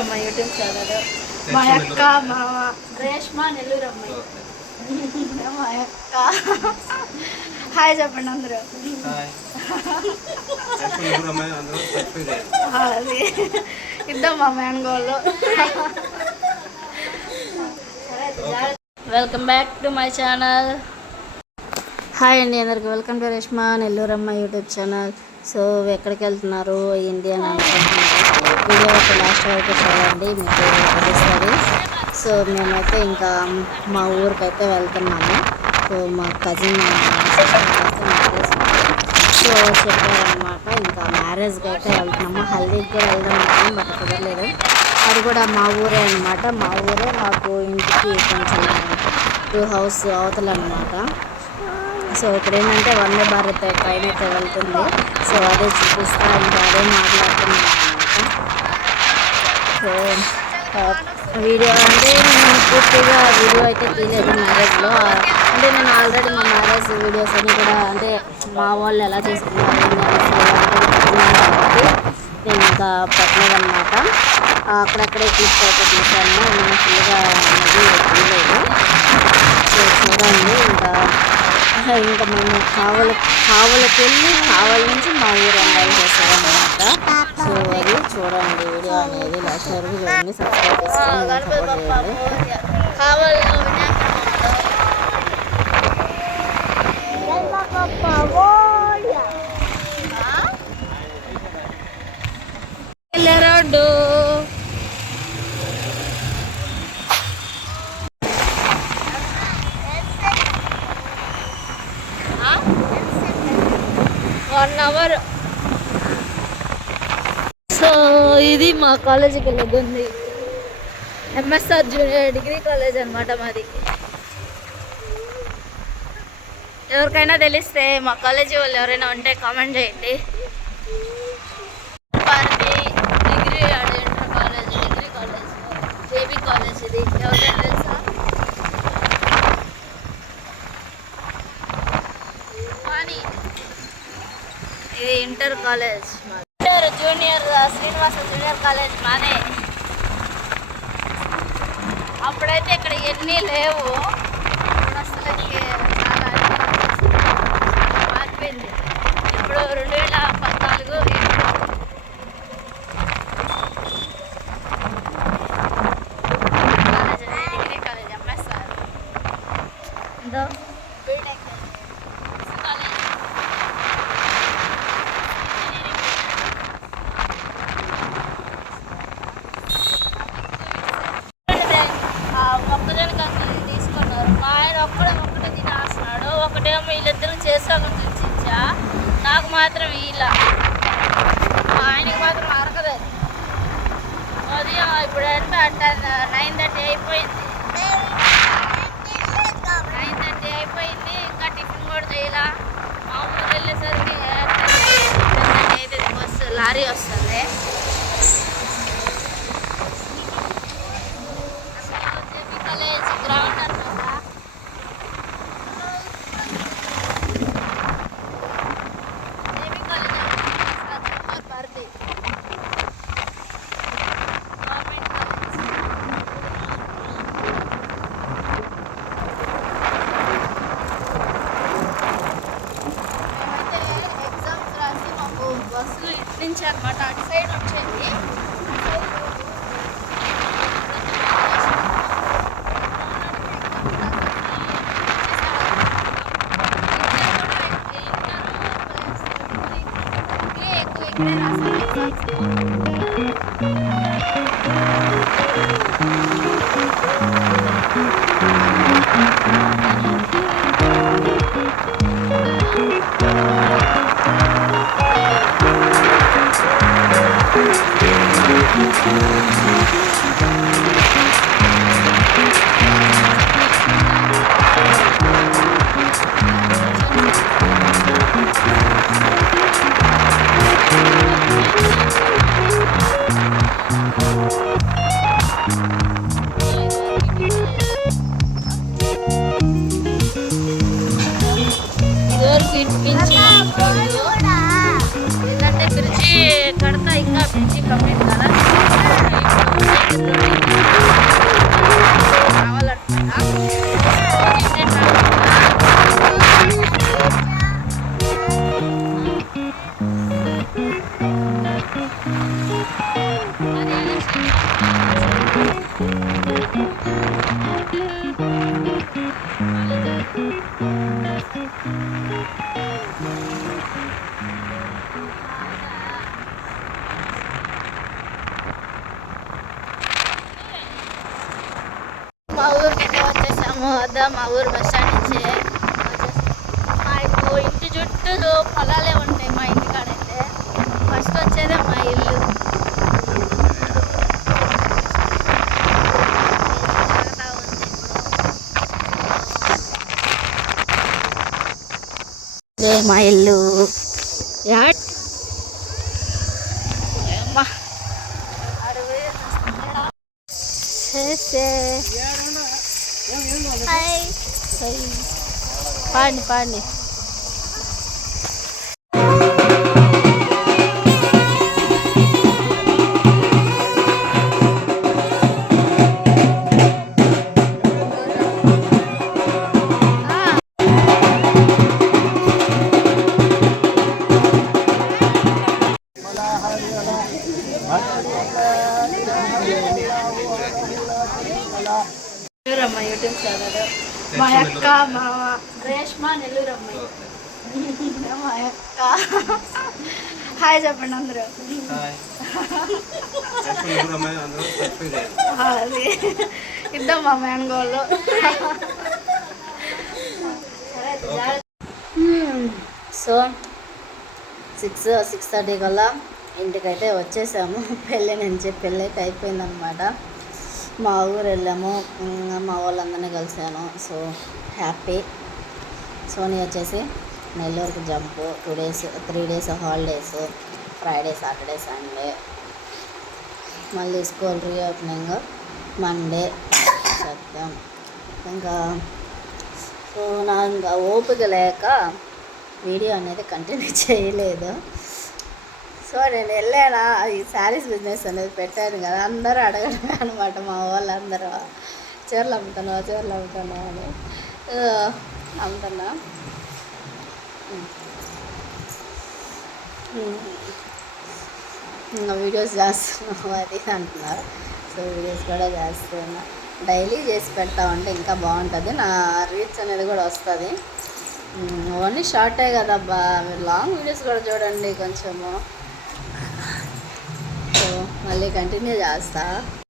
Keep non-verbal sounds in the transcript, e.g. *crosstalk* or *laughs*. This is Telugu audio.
అమ్మ యూట్యూబ్ ఛానల్. మా అక్క మామ రేష్మా నెల్లూరు అమ్మాయి మా అక్క. హాయ్ చెప్పండి అందరూ. అది. ఇద్దాం మా మ్యాంగోలో welcome back to my channel. Hi అండి అందరికి. Welcome to Reshma Nellooramma YouTube channel. So ఎక్కడికి వెళ్తున్నారు? ఏంటి అని అనుకుంటున్నారు వీడియో ఒక లాస్ట్ వరకు చూడండి మీకు తెలుస్తుంది. సో మేమైతే ఇంకా మా ఊరికైతే వెళ్తున్నాము. సో మా కజిన్ సో చెప్పారనమాట ఇంకా మ్యారేజ్కి అయితే వెళ్తున్నాము. హల్దీకి కూడా వెళ్దాం అనుకున్నాం బట్ కుదరలేదు. అది కూడా మా ఊరే అనమాట మా ఊరే మాకు ఇంటికి కొంచెం టూ హౌస్ అవతల అనమాట సో ఇక్కడ ఏంటంటే వందే భారత్ ట్రైన్ అయితే వెళ్తుంది. సో అదే చూపిస్తా ఇంకా అదే మాట్లాడుతున్నాను సో వీడియో అంటే నేను పూర్తిగా వీడియో అయితే తీయలేదు. మ్యారేజ్లో. అంటే నేను ఆల్రెడీ మా మ్యారేజ్ వీడియోస్ అన్నీ కూడా అంటే మా వాళ్ళు ఎలా చేసుకున్నారు నేను ఇంకా పెట్టలేదన్నమాట అక్కడక్కడే క్లిప్స్ అయితే తీసాను నేను ఫుల్గా అనేది తీయలేదు. సో చూడండి ఇంకా ఇంకా మేము కావలి కావలికి వెళ్ళి కావలి నుంచి మా ఊరు ఎండాలి చేసామన్నమాట సో అది చూడండి వీడియో అనేది లాస్ట్ వరకు చూడండి సబ్స్క్రైబ్ చేసుకొని సపోర్ట్ చేయండి. రోడ్డు వన్ అవర్ సో ఇది మా కాలేజీకి ఉంది ఎంఎస్ఆర్ జూనియర్ డిగ్రీ కాలేజ్ అనమాట మాది. ఎవరికైనా తెలిస్తే మా కాలేజీ వాళ్ళు ఎవరైనా ఉంటే కామెంట్ చేయండి. Bharathi degree inter college degree college JB college ఇది. ఎవరైనా తెలుసా? కానీ ఇది inter college inter junior Srinivasa junior college మానే అయితే ఇక్కడ ఎన్ని లేవు. ఇప్పుడు అసలు చాలా మారిపోయింది ఇప్పుడు రెండు వేల మాత్రం ఇలా. మా ఆయనకి మాత్రం అరకదు. ఉదయం ఇప్పుడు అంటే అట్ట నైన్ థర్టీ అయిపోయింది. నైన్ థర్టీ అయిపోయింది. ఇంకా టిఫిన్ కూడా చేయాల. మామూలు వెళ్ళేసరికి అయితే బస్సు లారీ వస్తుంది. Thank you. பிரிச்சு கடத்தா இங்கே பிரிச்சு கம்ப்ளீட் தானே మా ఊరికి వచ్చేసాము అదా మా ఊరు బస్ స్టాండ్ నుంచే. మా ఇంటి చుట్టూ పొలాలే ఉంటాయి మా ఇంటికాడైతే. ఫస్ట్ వచ్చేదే మా ఇల్లు. చేసే హాయ్ నెల్లూరమ్మ యూట్యూబ్ ఛానల్. మా అక్క మామ రేష్మ నెల్లూరమ్మ. *laughs* మా అక్క. హాయ్ చెప్పండి అందరూ. అది. ఇద్దాం మా మ్యాంగోలో సో సిక్స్ సిక్స్ థర్టీ కల్లా ఇంటికైతే వచ్చేసాము. *laughs* పెళ్ళి నుంచి పెళ్ళి అయితే అయిపోయిందనమాట మా ఊరు వెళ్ళాము. మా వాళ్ళందరినీ కలిసాను సో హ్యాపీ. సోనీ వచ్చేసి నెల్లూరుకి jump. Two days three days holidays. Friday Saturday Sunday. మళ్ళీ స్కూల్ రీఓపెనింగ్ మండే. చెప్తాం ఇంకా సో నా ఇంకా ఓపిక లేక వీడియో అనేది కంటిన్యూ చేయలేదు. సో నేను వెళ్ళానా ఈ శారీస్ బిజినెస్ అనేది పెట్టాను కదా అందరూ అడగడమే అనమాట మా వాళ్ళందరూ. చీరలు అమ్ముతున్నావా చీరలు అమ్ముతున్నావా అని. అమ్ముతున్నా. వీడియోస్ చేస్తున్నావు అది అంటున్నారు సో వీడియోస్ కూడా చేస్తున్నా. డైలీ చేసి పెడతా ఉంటే ఇంకా బాగుంటుంది. నా రీచ్ అనేది కూడా వస్తుంది. ఓన్లీ షార్టే కదబ్బా. మీరు లాంగ్ వీడియోస్ కూడా చూడండి కొంచెము. మళ్ళీ కంటిన్యూ చేస్తా.